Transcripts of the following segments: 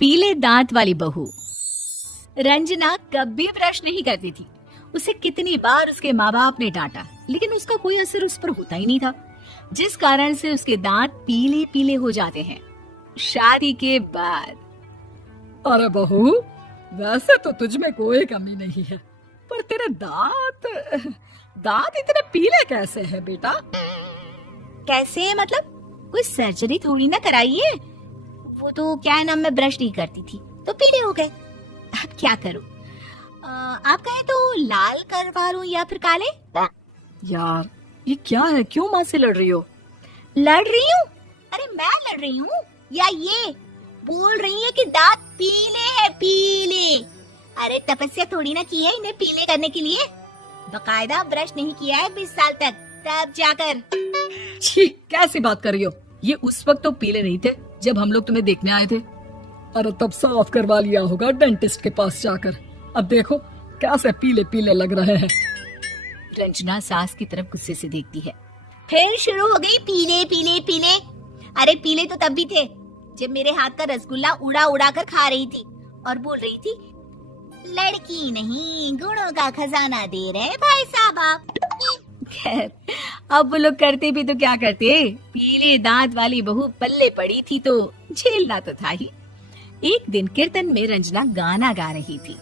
पीले दांत वाली बहू। रंजना कभी ब्रश नहीं करती थी। उसे कितनी बार उसके माँ बाप ने डांटा, लेकिन उसका कोई असर उस पर होता ही नहीं था, जिस कारण से उसके दांत पीले पीले हो जाते हैं। शादी के बाद। अरे बहू, वैसे तो तुझ में कोई कमी नहीं है, पर तेरे दांत इतने पीले कैसे हैं बेटा? कैसे मतलब? कोई सर्जरी थोड़ी ना कराई है। वो तो क्या है ना, मैं ब्रश नहीं करती थी तो पीले हो गए। अब क्या करूं? आप कहें तो लाल करवा लूं या फिर काले? यार ये क्या है, क्यों माँ से लड़ रही हो? लड़ रही हूँ? अरे मैं लड़ रही हूँ या ये बोल रही है कि दांत पीले हैं, पीले। अरे तपस्या थोड़ी ना की है इन्हें पीले करने के लिए। बकायदा ब्रश नहीं किया है 20 साल तक, तब जाकर। छी, कैसी बात कर रही हो? ये उस वक्त तो पीले नहीं थे जब हम लोग तुम्हें देखने आए थे। अरे तब साफ करवा लिया होगा डेंटिस्ट के पास जाकर। अब देखो कैसे पीले पीले लग रहे हैं। रंजना सास की तरफ गुस्से से देखती है। फिर शुरू हो गई पीले पीले पीले। अरे पीले तो तब भी थे जब मेरे हाथ का रसगुल्ला उड़ा उड़ा कर खा रही थी और बोल रही थी, लड़की नहीं गुणों का खजाना दे रहे भाई साहब आप। खैर, अब वो लोग करते भी तो क्या करते, पीले दांत वाली बहू पल्ले पड़ी थी तो झेलना तो था ही। एक दिन कीर्तन में रंजना गाना गा रही थी।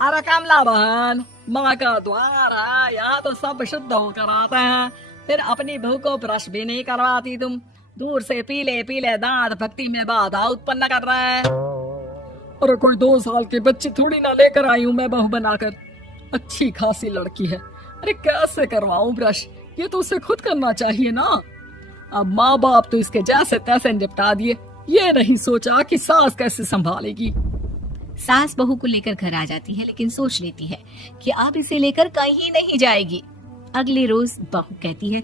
अरे कमला बहन, माँ का द्वार है, यहाँ तो सब शुद्ध होकर आते हैं, फिर अपनी बहू को ब्रश भी नहीं करवाती तुम। दूर से पीले पीले दांत भक्ति में बाधा उत्पन्न कर रहे हैं। अरे कोई 2 साल की बच्ची थोड़ी ना लेकर आई हूँ मैं बहू बनाकर। अच्छी खासी लड़की है, अरे कैसे करवाऊं ब्रश? ये तो उसे खुद करना चाहिए ना। अब माँ बाप तो इसके जैसे तैसे निपटा दिए, ये नहीं सोचा कि सास कैसे संभालेगी। सास बहू को लेकर घर आ जाती है, लेकिन सोच लेती है कि अब इसे लेकर कहीं नहीं जाएगी। अगले रोज बहू कहती है,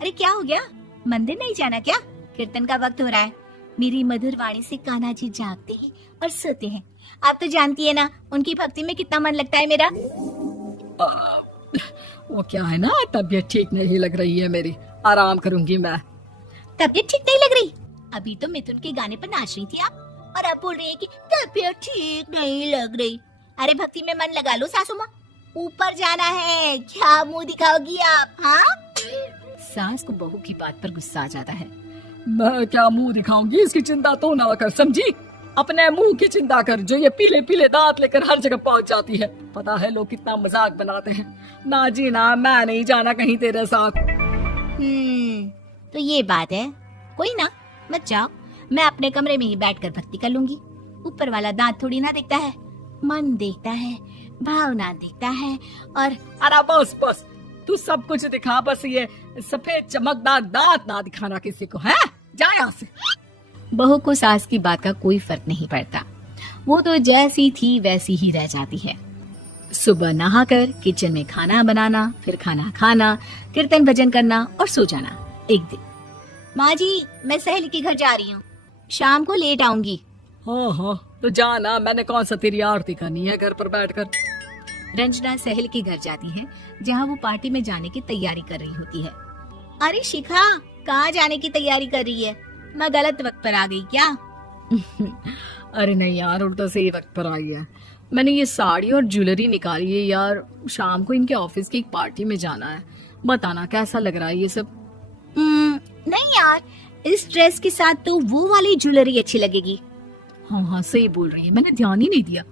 अरे क्या हो गया, मंदिर नहीं जाना क्या? कीर्तन का वक्त हो रहा है। मेरी मधुर वाणी से कान्हा जी जागते हैं और सोते हैं। आप तो जानती है ना उनकी भक्ति में कितना मन लगता है मेरा। वो क्या है ना, तबीयत ठीक नहीं लग रही है मेरी, आराम करूंगी मैं। तबीयत ठीक नहीं लग रही? अभी तो मिथुन के गाने पर नाच रही थी आप, और अब बोल रही है कि तबीयत ठीक नहीं लग रही। अरे भक्ति में मन लगा लो सासू माँ, ऊपर जाना है, क्या मुंह दिखाओगी आप? हाँ? सास को बहू की बात पर गुस्सा आ जाता है। मैं क्या मुंह दिखाऊंगी, इसकी चिंता तो ना कर, समझी? अपने मुंह की चिंता कर, जो ये पीले पीले दांत लेकर हर जगह पहुंच जाती है। पता है लोग कितना मजाक बनाते हैं। ना जी ना, मैं नहीं जाना कहीं तेरे साथ। तो ये बात है। कोई ना, मत जाओ, मैं अपने कमरे में ही बैठकर भक्ति कर लूंगी। ऊपर वाला दांत थोड़ी ना देखता है, मन देखता है, भावना देखता है। और अरे बस बस, तू सब कुछ दिखा, बस ये सफेद चमकदार दांत ना दिखाना किसी को, है? जा यहाँ से। बहू को सास की बात का कोई फर्क नहीं पड़ता, वो तो जैसी थी वैसी ही रह जाती है। सुबह नहाकर किचन में खाना बनाना, फिर खाना खाना, कीर्तन भजन करना और सो जाना। एक दिन, माँ जी मैं सहेली के घर जा रही हूँ, शाम को लेट आऊंगी। हाँ हाँ तो जाना, मैंने कौन सा तेरी आरती करनी है घर पर बैठकर। रंजना सहेली के घर जाती है, जहाँ वो पार्टी में जाने की तैयारी कर रही होती है। अरे शिखा, कहाँ जाने की तैयारी कर रही है? मैं गलत वक्त पर आ गई क्या? अरे नहीं यार, उल्टा सही वक्त पर आई है। मैंने ये साड़ी और ज्वेलरी निकाली है यार, शाम को इनके ऑफिस की एक पार्टी में जाना है। बताना कैसा लग रहा है ये सब? नहीं यार, इस ड्रेस के साथ तो वो वाली ज्वेलरी अच्छी लगेगी। हाँ हाँ सही बोल रही है, मैंने ध्यान ही नहीं दिया।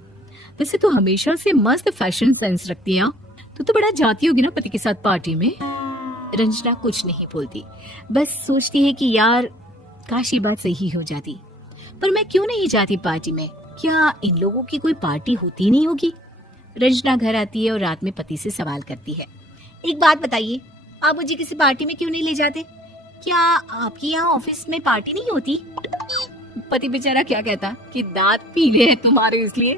वैसे तो हमेशा से मस्त फैशन सेंस रखती है। तो बड़ा जाती होगी ना पति के साथ पार्टी में। रंजना कुछ नहीं बोलती, बस सोचती है कि यार काश ये बात सही हो जाती, पर मैं क्यों नहीं जाती पार्टी में? क्या इन लोगों की कोई पार्टी होती नहीं होगी? रंजना घर आती है और रात में पति से सवाल करती है, एक बात बताइए, आप मुझे किसी पार्टी में क्यों नहीं ले जाते? क्या आपके यहाँ ऑफिस में पार्टी नहीं होती? पति बेचारा क्या कहता कि दांत पीले हैं तुम्हारे इसलिए।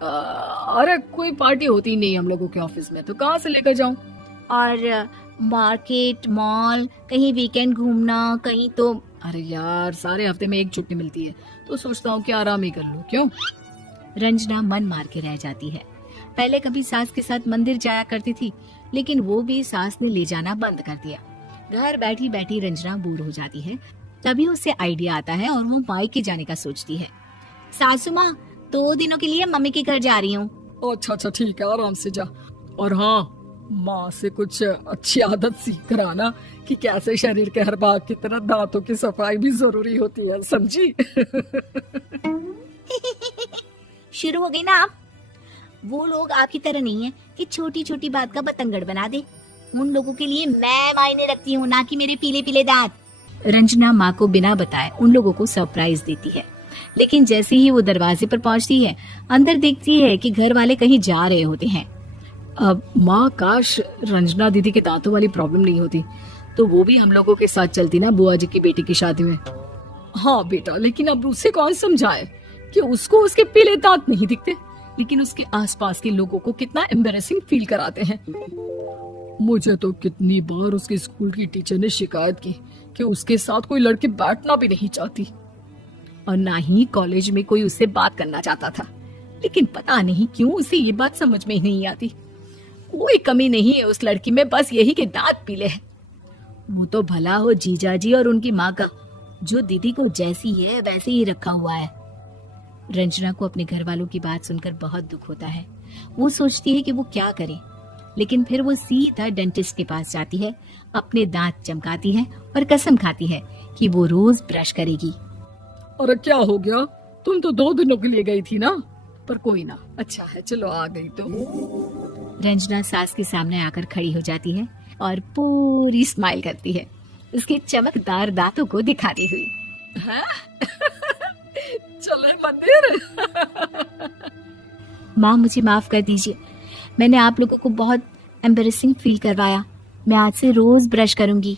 अरे कोई पार्टी होती नहीं हम लोगों के ऑफिस में, तो कहाँ से लेकर जाऊं? और मार्केट, मॉल, कहीं वीकेंड घूमना, कहीं तो। अरे यार सारे हफ्ते में एक छुट्टी मिलती है, तो सोचता हूँ कि आराम ही कर लूं। क्यों? रंजना मन मार के रह जाती है। पहले कभी सास के साथ मंदिर जाया करती थी, लेकिन वो भी सास ने ले जाना बंद कर दिया। घर बैठी बैठी रंजना बोर हो जाती है, तभी उसे आइडिया आता है और वो मायके जाने का सोचती है। सासू माँ, 2 दिनों के लिए मम्मी के घर जा रही हूँ। अच्छा अच्छा ठीक है, आराम से जा। और हाँ, माँ से कुछ अच्छी आदत सीख कर आना कि कैसे शरीर के हर भाग की तरह दांतों की सफाई भी जरूरी होती है, समझी? शुरू हो गई ना आप। वो लोग आपकी तरह नहीं है कि छोटी छोटी बात का बतंगड़ बना दे। उन लोगों के लिए मैं मायने रखती हूँ, ना कि मेरे पीले पीले दांत। रंजना माँ को बिना बताए उन लोगों को सरप्राइज देती है, लेकिन जैसे ही वो दरवाजे पर पहुंचती है, अंदर देखती है कि घर वाले कहीं जा रहे होते हैं। अब माँ, काश रंजना दीदी के दांतों वाली प्रॉब्लम नहीं होती तो वो भी हम लोगों के साथ चलती ना बुआ जी की बेटी की शादी में। हाँ बेटा, लेकिन अब उसे कौन समझाए कि उसको उसके पीले दांत नहीं दिखते, लेकिन उसके आसपास के लोगों को कितना एम्बैरेसिंग फील कराते हैं। मुझे तो कितनी बार उसके स्कूल की टीचर ने शिकायत की कि उसके साथ कोई लड़की बैठना भी नहीं चाहती, और ना ही कॉलेज में कोई उससे बात करना चाहता था। लेकिन पता नहीं क्यों उसे ये बात समझ में ही नहीं आती। कोई कमी नहीं है उस लड़की में, बस यही कि दांत पीले हैं। वो तो भला हो जीजा जी और उनकी माँ का, जो दीदी को जैसी है वैसे ही रखा हुआ है। रंजना को अपने घर वालों की बात सुनकर बहुत दुख होता है। वो सोचती है कि वो क्या करे, लेकिन फिर वो सीधा डेंटिस्ट के पास जाती है, अपने दांत चमकाती है और कसम खाती है कि वो रोज ब्रश करेगी। अरे क्या हो गया? तुम तो 2 दिनों के लिए गई थी ना। पर कोई ना, अच्छा है, चलो आ गई तो। रंजना सास के सामने आकर खड़ी हो जाती है और पूरी स्माइल करती है, उसके चमकदार दांतों को दिखाती हुई। चले मंदिर। माँ, मुझे माफ कर दीजिए, मैंने आप लोगों को बहुत एम्बैरेसिंग फील करवाया। मैं आज से रोज ब्रश करूंगी।